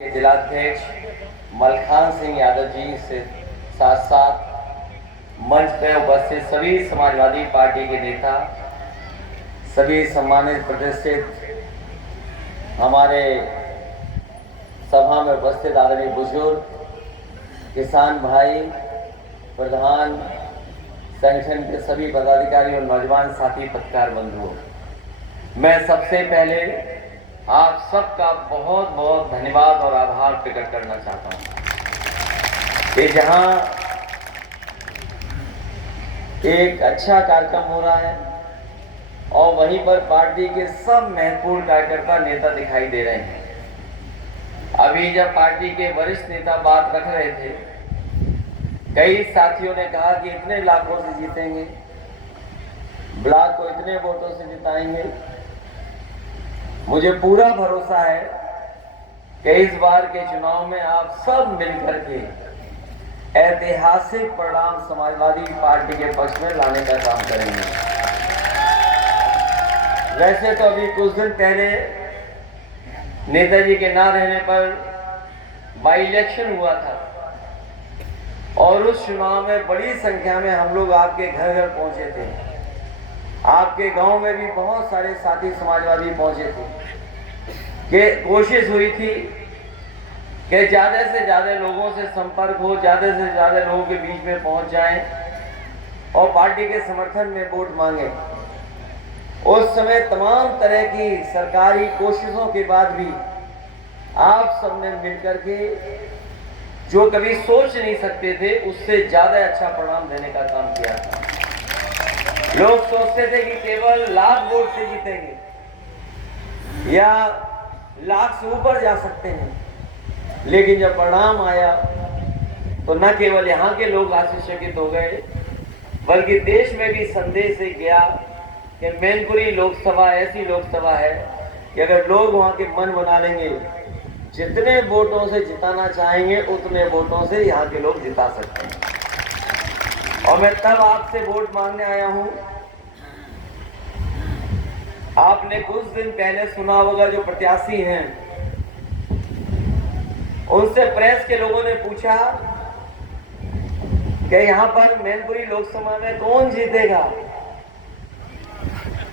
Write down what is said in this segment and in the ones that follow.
के जिलाध्यक्ष मलखान सिंह यादव जी से साथ साथ मंच पर उपस्थित सभी समाजवादी पार्टी के नेता, सभी सम्मानित प्रतिष्ठित हमारे सभा में उपस्थित आदरणीय बुजुर्ग, किसान भाई, प्रधान, संगठन के सभी पदाधिकारी और नौजवान साथी पत्रकार बंधुओं, मैं सबसे पहले आप सबका बहुत बहुत धन्यवाद और आभार प्रकट करना चाहता हूं कि जहां एक अच्छा कार्यक्रम हो रहा है और वहीं पर पार्टी के सब महत्वपूर्ण कार्यकर्ता नेता दिखाई दे रहे हैं। अभी जब पार्टी के वरिष्ठ नेता बात रख रहे थे, कई साथियों ने कहा कि इतने लाखों से जीतेंगे, ब्लॉक को इतने वोटों से जिताएंगे। मुझे पूरा भरोसा है कि इस बार के चुनाव में आप सब मिलकर के ऐतिहासिक परिणाम समाजवादी पार्टी के पक्ष में लाने का काम करेंगे। वैसे तो अभी कुछ दिन पहले नेताजी के ना रहने पर बाई इलेक्शन हुआ था और उस चुनाव में बड़ी संख्या में हम लोग आपके घर घर पहुंचे थे। आपके गांव में भी बहुत सारे साथी समाजवादी पहुंचे थे कि कोशिश हुई थी कि ज़्यादा से ज़्यादा लोगों से संपर्क हो, ज़्यादा से ज़्यादा लोगों के बीच में पहुंच जाएं और पार्टी के समर्थन में वोट मांगे। उस समय तमाम तरह की सरकारी कोशिशों के बाद भी आप सबने मिलकर के जो कभी सोच नहीं सकते थे, उससे ज़्यादा अच्छा परिणाम देने का काम किया था। लोग सोचते थे कि केवल लाख वोट से जीतेंगे या लाख से ऊपर जा सकते हैं, लेकिन जब परिणाम आया तो न केवल यहाँ के लोग आश्चर्यचकित हो गए, बल्कि देश में भी संदेश गया कि मैनपुरी लोकसभा ऐसी लोकसभा है कि अगर लोग वहाँ के मन बना लेंगे, जितने वोटों से जिताना चाहेंगे उतने वोटों से यहाँ के लोग जिता सकते हैं। और मैं तब आपसे वोट मांगने आया हूं। आपने कुछ दिन पहले सुना होगा, जो प्रत्याशी हैं उनसे प्रेस के लोगों ने पूछा कि यहां पर मैनपुरी लोकसभा में कौन जीतेगा।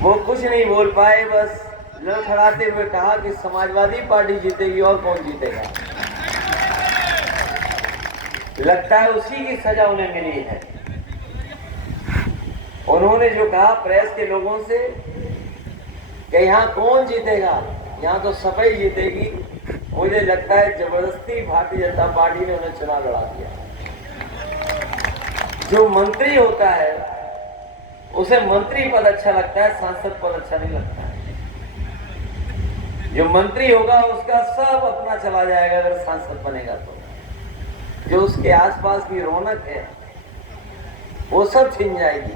वो कुछ नहीं बोल पाए, बस लड़खड़ाते हुए कहा कि समाजवादी पार्टी जीतेगी और कौन जीतेगा। लगता है उसी की सजा उन्हें मिली है। उन्होंने जो कहा प्रेस के लोगों से कि यहाँ कौन जीतेगा, यहाँ तो सफाई जीतेगी, मुझे लगता है जबरदस्ती भारतीय जनता पार्टी ने उन्हें चुनाव लड़ा दिया। जो मंत्री होता है उसे मंत्री पद अच्छा लगता है, सांसद पद अच्छा नहीं लगता है। जो मंत्री होगा उसका सब अपना चला जाएगा अगर सांसद बनेगा तो। जो उसके आसपास की रौनक है वो सब छिन जाएगी।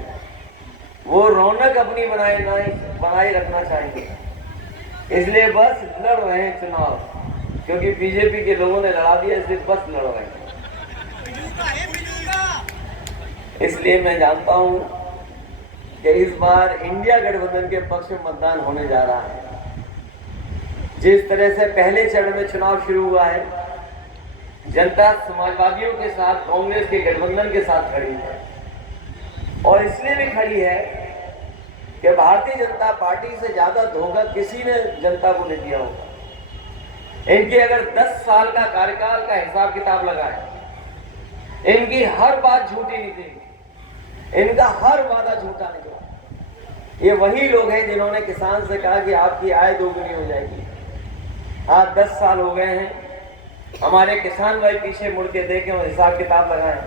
वो रौनक अपनी बनाए रखना चाहेंगे, इसलिए बस लड़ रहे हैं चुनाव, क्योंकि बीजेपी के लोगों ने लड़ा दिया, इसलिए बस लड़ रहे हैं। इसलिए मैं जानता हूं कि इस बार इंडिया गठबंधन के पक्ष में मतदान होने जा रहा है। जिस तरह से पहले चरण में चुनाव शुरू हुआ है, जनता समाजवादियों के साथ, कांग्रेस के गठबंधन के साथ खड़ी है और इसलिए भी खड़ी है कि भारतीय जनता पार्टी से ज्यादा धोखा किसी ने जनता को नहीं दिया होगा। इनके अगर 10 साल का कार्यकाल का हिसाब किताब लगाए, इनकी हर बात झूठी निकली, इनका हर वादा झूठा निकला। ये वही लोग हैं जिन्होंने किसान से कहा कि आपकी आय दोगुनी हो जाएगी। आज 10 साल हो गए हैं, हमारे किसान भाई पीछे मुड़ के देखें और हिसाब किताब लगाएं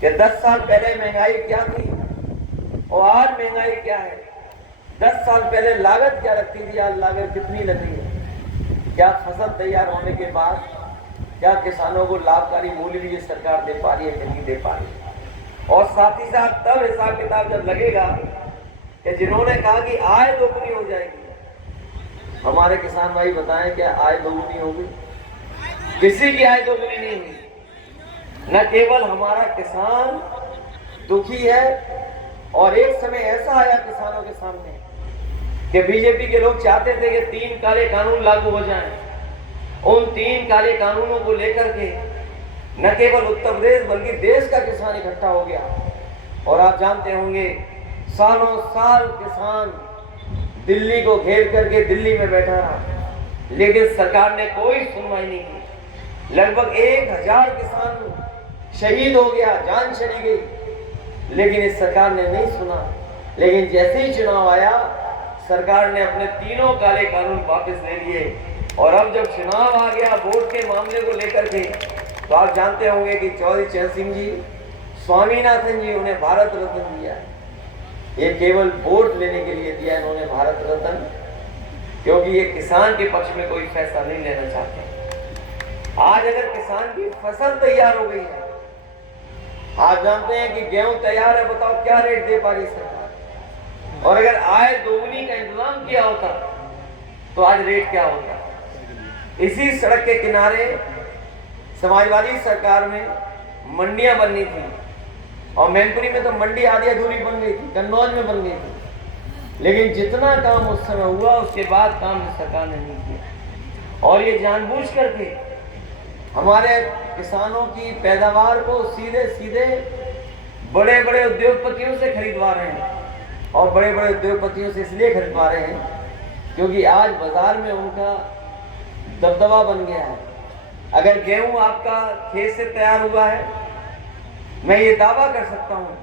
कि 10 साल पहले महंगाई क्या थी और आज महंगाई क्या है। 10 साल पहले लागत क्या लगती थी, आज लागत कितनी लग रही है। क्या फसल तैयार होने के बाद क्या किसानों को लाभकारी मूल्य भी ये सरकार दे पा रही है कि नहीं दे पा रही है। और साथ ही साथ तब हिसाब किताब जब लगेगा कि जिन्होंने कहा कि आय दोगुनी हो जाएगी, हमारे किसान भाई बताएं क्या आय दोगुनी होगी? किसी की आय दोगुनी नहीं हुई। न केवल हमारा किसान दुखी है, और एक समय ऐसा आया किसानों के सामने कि बीजेपी के लोग चाहते थे कि 3 काले कानून लागू हो जाएं, उन 3 काले कानूनों को लेकर के न केवल उत्तर प्रदेश बल्कि देश का किसान इकट्ठा हो गया। और आप जानते होंगे सालों साल किसान दिल्ली को घेर करके दिल्ली में बैठा रहा, लेकिन सरकार ने कोई सुनवाई नहीं की। लगभग 1000 किसान शहीद हो गया, जान चली गई, लेकिन इस सरकार ने नहीं सुना। लेकिन जैसे ही चुनाव आया, सरकार ने अपने तीनों काले कानून वापस ले लिए। और अब जब चुनाव आ गया वोट के मामले को लेकर के, तो आप जानते होंगे कि चौधरी चरण सिंह जी, स्वामीनाथन जी उन्हें भारत रत्न दिया। ये केवल वोट लेने के लिए दिया इन्होंने भारत रत्न, क्योंकि ये किसान के पक्ष में कोई फैसला नहीं लेना चाहते। आज अगर किसान की फसल तैयार हो गई है, आप जानते हैं कि गेहूं तैयार है, बताओ क्या रेट दे पा रही सरकार। और अगर आय दोगुनी का इंतजाम किया होता तो आज रेट क्या होता। इसी सड़क के किनारे समाजवादी सरकार में मंडियां बननी थी, और मैनपुरी में तो मंडी आधी अधूरी बन गई थी, कन्नौज में बन गई थी। लेकिन जितना काम उस समय हुआ उसके बाद काम सरकार ने नहीं किया। और ये जानबूझ करके हमारे किसानों की पैदावार को सीधे सीधे बड़े बड़े उद्योगपतियों से खरीदवा रहे हैं। और बड़े बड़े उद्योगपतियों से इसलिए खरीदवा रहे हैं क्योंकि आज बाजार में उनका दबदबा बन गया है। अगर गेहूं आपका खेत से तैयार हुआ है, मैं ये दावा कर सकता हूँ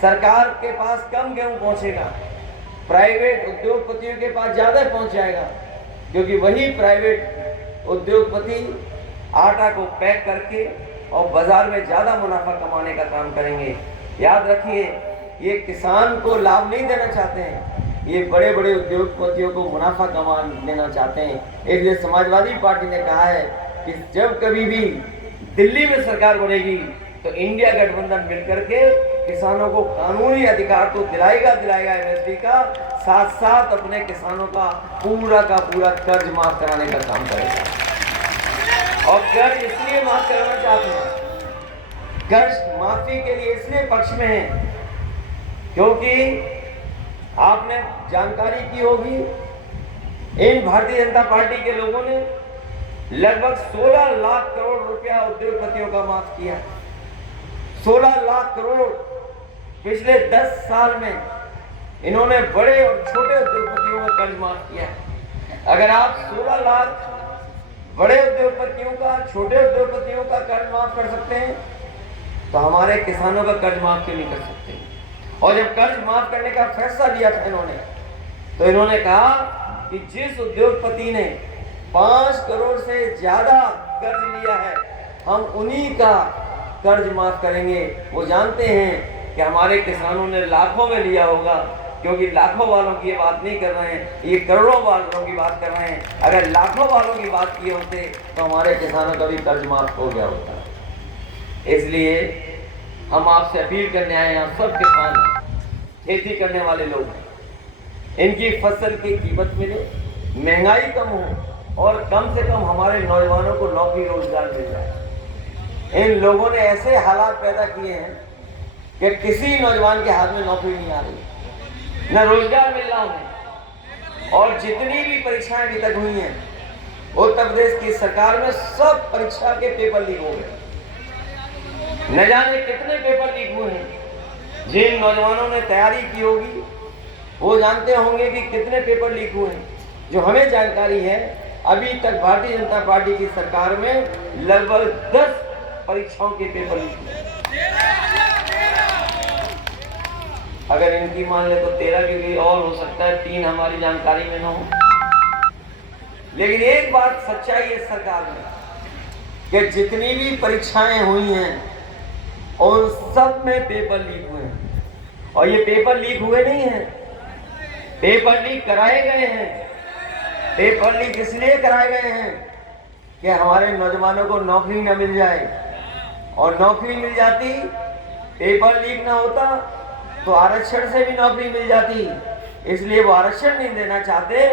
सरकार के पास कम गेहूं पहुंचेगा, प्राइवेट उद्योगपतियों के पास ज़्यादा पहुंच जाएगा, क्योंकि वही प्राइवेट उद्योगपति आटा को पैक करके और बाजार में ज़्यादा मुनाफा कमाने का काम करेंगे। याद रखिए, ये किसान को लाभ नहीं देना चाहते हैं, ये बड़े बड़े उद्योगपतियों को मुनाफा कमा देना चाहते हैं। इसलिए समाजवादी पार्टी ने कहा है कि जब कभी भी दिल्ली में सरकार बनेगी तो इंडिया गठबंधन मिलकर के किसानों को कानूनी अधिकार तो दिलाएगा एमएसपी का, साथ साथ अपने किसानों का पूरा कर्ज माफ कराने का काम करेगा। और कर्ज इसलिए माफ कराना चाहते हैं, कर्ज माफी के लिए इसलिए पक्ष में है क्योंकि आपने जानकारी की होगी, इन भारतीय जनता पार्टी के लोगों ने लगभग 16 लाख करोड़ रुपया उद्योगपतियों का माफ किया। 16 लाख करोड़ पिछले 10 साल में इन्होंने बड़े और छोटे उद्योगपतियों का कर्ज माफ किया। अगर आप 16 लाख बड़े उद्योगपतियों का, छोटे उद्योगपतियों का कर्ज माफ कर सकते हैं, तो हमारे किसानों का कर्ज माफ क्यों नहीं कर सकते। और जब कर्ज माफ करने का फैसला लिया था इन्होंने, तो इन्होंने कहा कि जिस उद्योगपति ने 5 करोड़ से ज्यादा कर्ज लिया है, हम उन्हीं का कर्ज माफ करेंगे। वो जानते हैं कि हमारे किसानों ने लाखों में लिया होगा, क्योंकि लाखों वालों की ये बात नहीं कर रहे हैं, ये करोड़ों वालों की बात कर रहे हैं। अगर लाखों वालों की बात किए होते तो हमारे किसानों का भी कर्ज माफ हो गया होता। इसलिए हम आपसे अपील करने आए हैं, सब किसान खेती करने वाले लोग, इनकी फसल की कीमत मिले, महंगाई कम हो और कम से कम हमारे नौजवानों को नौकरी रोजगार मिल जाए। इन लोगों ने ऐसे हालात पैदा किए हैं कि किसी नौजवान के हाथ में नौकरी नहीं आ रही, न रोजगार मिल रहा उन्हें। और जितनी भी परीक्षाएं अभी तक हुई हैं उत्तर प्रदेश की सरकार में, सब परीक्षा के पेपर लीक हो गए। न जाने कितने पेपर लीक हुए हैं। जिन नौजवानों ने तैयारी की होगी वो जानते होंगे कि कितने पेपर लीक हुए हैं। जो हमें जानकारी है, अभी तक भारतीय जनता पार्टी की सरकार में लगभग 10 परीक्षाओं के पेपर लीक हुए। अगर इनकी मान ले तो 13 की भी और हो सकता है, 3 हमारी जानकारी में न हो। लेकिन एक बात सच्चाई है सरकार में कि जितनी भी परीक्षाएं हुई हैं उन सब में पेपर लीक हुए हैं। और ये पेपर लीक हुए नहीं हैं, पेपर लीक कराए गए हैं। पेपर लीक इसलिए कराए गए हैं कि हमारे नौजवानों को नौकरी न मिल जाए, और नौकरी मिल जाती, पेपर लीक ना होता तो आरक्षण से भी नौकरी मिल जाती। इसलिए वो आरक्षण नहीं देना चाहते,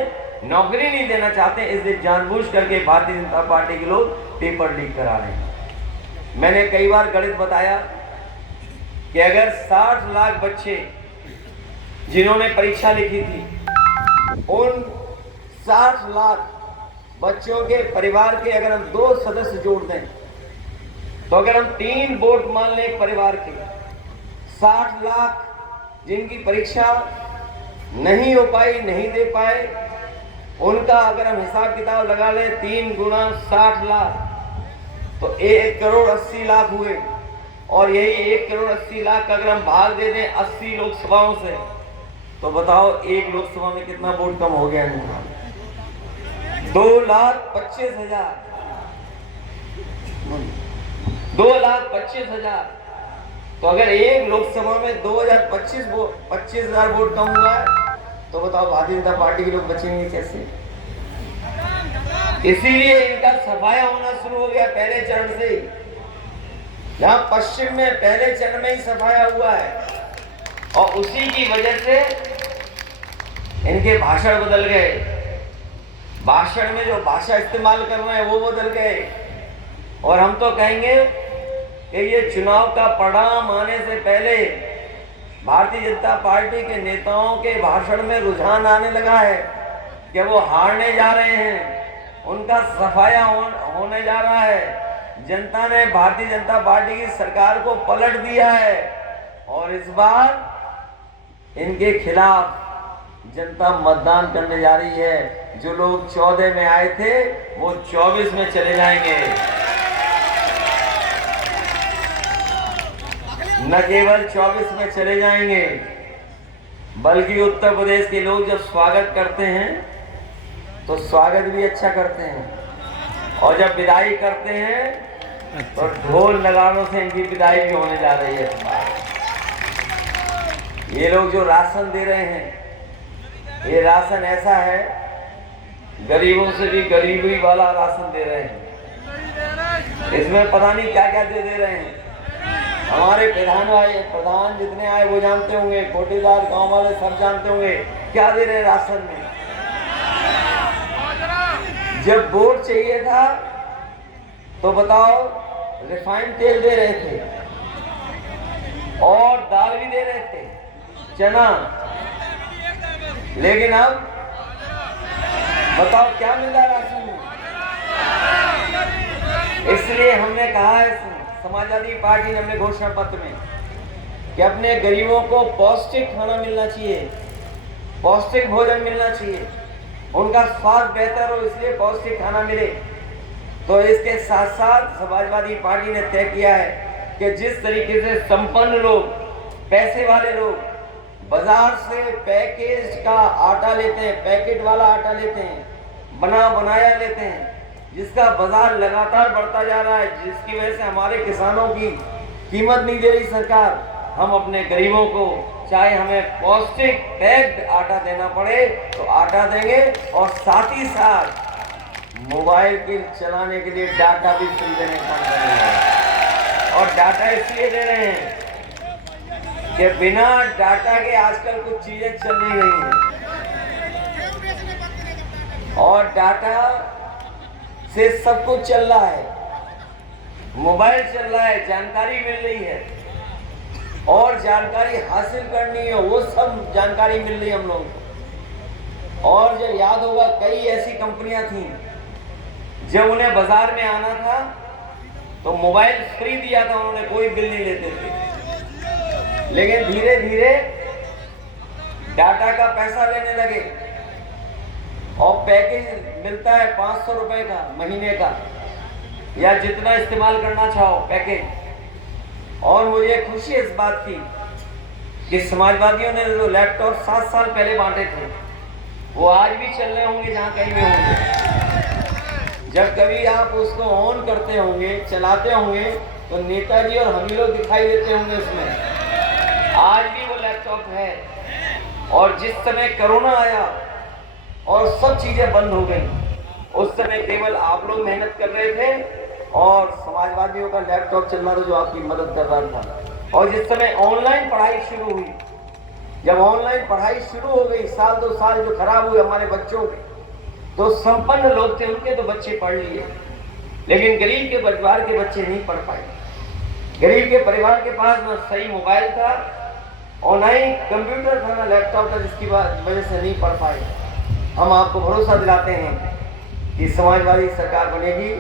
नौकरी नहीं देना चाहते, इसलिए जानबूझ करके भारतीय जनता पार्टी के लोग पेपर लीक करा रहे हैं। मैंने कई बार गणित बताया कि अगर 60 लाख बच्चे जिन्होंने परीक्षा लिखी थी, उन 60 लाख बच्चों के परिवार के अगर हम 2 सदस्य जोड़ दें, तो अगर हम 3 वोट मान लें एक परिवार के, 60 लाख जिनकी परीक्षा नहीं हो पाई, नहीं दे पाए, उनका अगर हम हिसाब किताब लगा लें 3 गुना 60 लाख तो 1 करोड़ 80 लाख हुए। और यही 1 करोड़ 80 लाख का अगर हम भाग दे दें 80 लोकसभाओं से, तो बताओ एक लोकसभा में कितना वोट कम हो गया है? 2,25,000। 2,25,000। तो अगर एक लोकसभा में 25,000 वोट कम हुआ है, तो बताओ भारतीय जनता पार्टी के लोग बचेंगे कैसे? इसीलिए इनका सफाया होना शुरू हो गया पहले चरण से ही। जहां पश्चिम में पहले चरण में ही सफाया हुआ है, और उसी की वजह से इनके भाषण बदल गए। भाषण में जो भाषा इस्तेमाल कर रहे हैं वो बदल गए। और हम तो कहेंगे कि ये चुनाव का परिणाम आने से पहले भारतीय जनता पार्टी के नेताओं के भाषण में रुझान आने लगा है कि वो हारने जा रहे हैं, उनका सफाया होने जा रहा है। जनता ने भारतीय जनता पार्टी की सरकार को पलट दिया है, और इस बार इनके खिलाफ जनता मतदान करने जा रही है। जो लोग 14 में आए थे वो 24 में चले जाएंगे। न केवल 24 में चले जाएंगे, बल्कि उत्तर प्रदेश के लोग जब स्वागत करते हैं तो स्वागत भी अच्छा करते हैं, और जब विदाई करते हैं तो ढोल नगाड़ों से इनकी विदाई भी होने जा रही है। ये लोग जो राशन दे रहे हैं, ये राशन ऐसा है, गरीबों से भी गरीबी वाला राशन दे रहे हैं। इसमें पता नहीं क्या क्या दे रहे हैं। हमारे प्रधान जितने आए वो जानते होंगे, कोटेदार गांव वाले सब जानते होंगे क्या दे रहे हैं राशन में। जब वोट चाहिए था तो बताओ रिफाइंड तेल दे रहे थे, और दाल भी दे रहे थे, चना। लेकिन अब बताओ क्या मिल रहा है राशन में? इसलिए हमने कहा है, समाजवादी पार्टी ने अपने घोषणा पत्र में, कि अपने गरीबों को पौष्टिक खाना मिलना चाहिए, पौष्टिक भोजन मिलना चाहिए, उनका स्वास्थ्य बेहतर हो इसलिए पौष्टिक खाना मिले। तो इसके साथ साथ समाजवादी पार्टी ने तय किया है कि जिस तरीके से संपन्न लोग, पैसे वाले लोग बाजार से पैकेज का आटा लेते हैं, पैकेट वाला आटा लेते हैं, बना बनाया लेते हैं, जिसका बाजार लगातार बढ़ता जा रहा है, जिसकी वजह से हमारे किसानों की कीमत नहीं दे रही सरकार, हम अपने गरीबों को चाहे हमें पौष्टिक पैक्ड आटा देना पड़े तो आटा देंगे, और साथ ही साथ मोबाइल के चलाने के लिए डाटा भी फ्री देने का काम करेंगे। और डाटा इसलिए दे रहे हैं कि बिना डाटा के आजकल कुछ चीजें चल नहीं रही हैं, और डाटा से सब कुछ चल रहा है। मोबाइल चल रहा है, जानकारी मिल रही है, और जानकारी हासिल करनी है वो सब जानकारी मिल रही है हम लोगों को। और जब याद होगा कई ऐसी कंपनियां थीं जब उन्हें बाजार में आना था तो मोबाइल फ्री दिया था उन्होंने, कोई बिल नहीं लेते थे। लेकिन धीरे धीरे डाटा का पैसा लेने लगे, और पैकेज मिलता है 500 रुपए का महीने का, या जितना इस्तेमाल करना चाहो पैकेज। और मुझे खुशी इस बात की कि समाजवादियों ने जो लैपटॉप 7 साल पहले बांटे थे वो आज भी चल रहे होंगे जहां कहीं भी होंगे। जब कभी आप उसको ऑन करते होंगे, चलाते होंगे, तो नेताजी और हम लोग दिखाई देते होंगे उसमें। आज भी वो लैपटॉप है। और जिस समय कोरोना आया और सब चीजें बंद हो गई, उस समय केवल आप लोग मेहनत कर रहे थे और समाजवादियों का लैपटॉप चल रहा था जो आपकी मदद कर रहा था। और जिस समय ऑनलाइन पढ़ाई शुरू हुई, जब ऑनलाइन पढ़ाई शुरू हो गई, साल 2 साल जो खराब हुए हमारे बच्चों के, तो संपन्न लोग थे उनके तो बच्चे पढ़ लिए, लेकिन गरीब के परिवार के बच्चे नहीं पढ़ पाए। गरीब के परिवार के पास न सही मोबाइल था और न ही कंप्यूटर था, न लैपटॉप था, जिसकी वजह से नहीं पढ़ पाए। हम आपको भरोसा दिलाते हैं कि समाजवादी सरकार बनेगी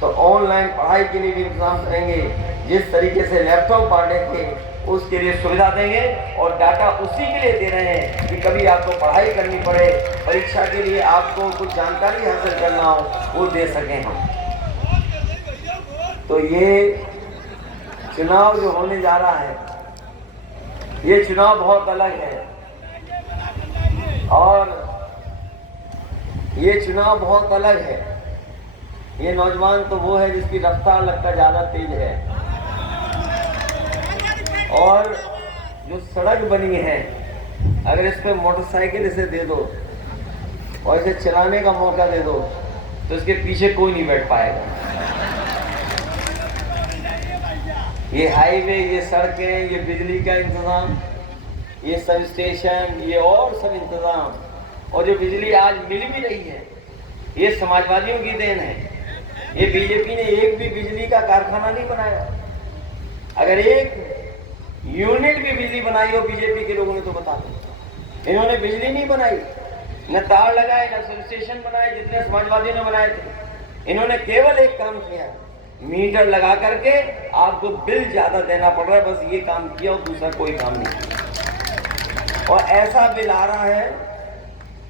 तो ऑनलाइन पढ़ाई के लिए भी इंतजाम करेंगे। जिस तरीके से लैपटॉप बांटे थे उसके लिए सुविधा देंगे और डाटा उसी के लिए दे रहे हैं कि कभी आपको पढ़ाई करनी पड़े, परीक्षा के लिए आपको कुछ जानकारी हासिल करना हो, वो दे सकें हम। तो ये चुनाव जो होने जा रहा है, ये चुनाव बहुत अलग है और ये चुनाव बहुत अलग है। ये नौजवान तो वो है जिसकी रफ्तार लगता ज़्यादा तेज है और जो सड़क बनी है, अगर इस पर मोटरसाइकिल इसे दे दो और इसे चलाने का मौका दे दो तो इसके पीछे कोई नहीं बैठ पाएगा। ये हाईवे, ये सड़कें, ये बिजली का इंतज़ाम, ये सब स्टेशन, ये और सब इंतज़ाम, और जो बिजली आज मिल भी रही है ये समाजवादियों की देन है। ये बीजेपी ने एक भी बिजली का कारखाना नहीं बनाया। अगर एक यूनिट भी बिजली बनाई हो बीजेपी के लोगों ने तो बता दो। इन्होंने बिजली नहीं बनाई, न तार लगाए, न सब स्टेशन बनाए जितने समाजवादियों ने बनाए थे। इन्होंने केवल एक काम किया, मीटर लगा करके आपको बिल ज्यादा देना पड़ रहा है, बस ये काम किया और दूसरा कोई काम नहीं किया। और ऐसा बिल आ रहा है,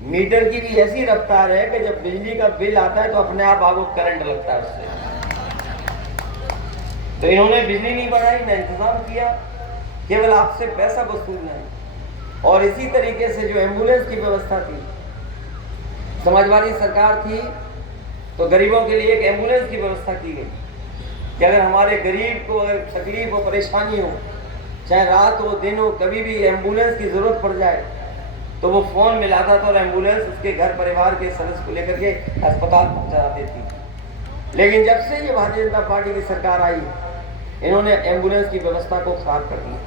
मीटर की भी ऐसी रफ्तार है कि जब बिजली का बिल आता है तो अपने आप आपको करंट लगता है उससे। तो इन्होंने बिजली नहीं बनाई, न इंतजाम किया, केवल आपसे पैसा वसूलना है। और इसी तरीके से जो एम्बुलेंस की व्यवस्था थी, समाजवादी सरकार थी तो गरीबों के लिए एक एम्बुलेंस की व्यवस्था की गई कि अगर हमारे गरीब को अगर तकलीफ हो, परेशानी हो, चाहे रात हो दिन हो, कभी भी एम्बुलेंस की जरूरत पड़ जाए तो वो फोन मिलाता था और एम्बुलेंस उसके घर परिवार के सदस्य को लेकर के अस्पताल पहुंचा देती थी। लेकिन जब से ये भारतीय जनता पार्टी की सरकार आई, इन्होंने एम्बुलेंस की व्यवस्था को खराब कर दिया।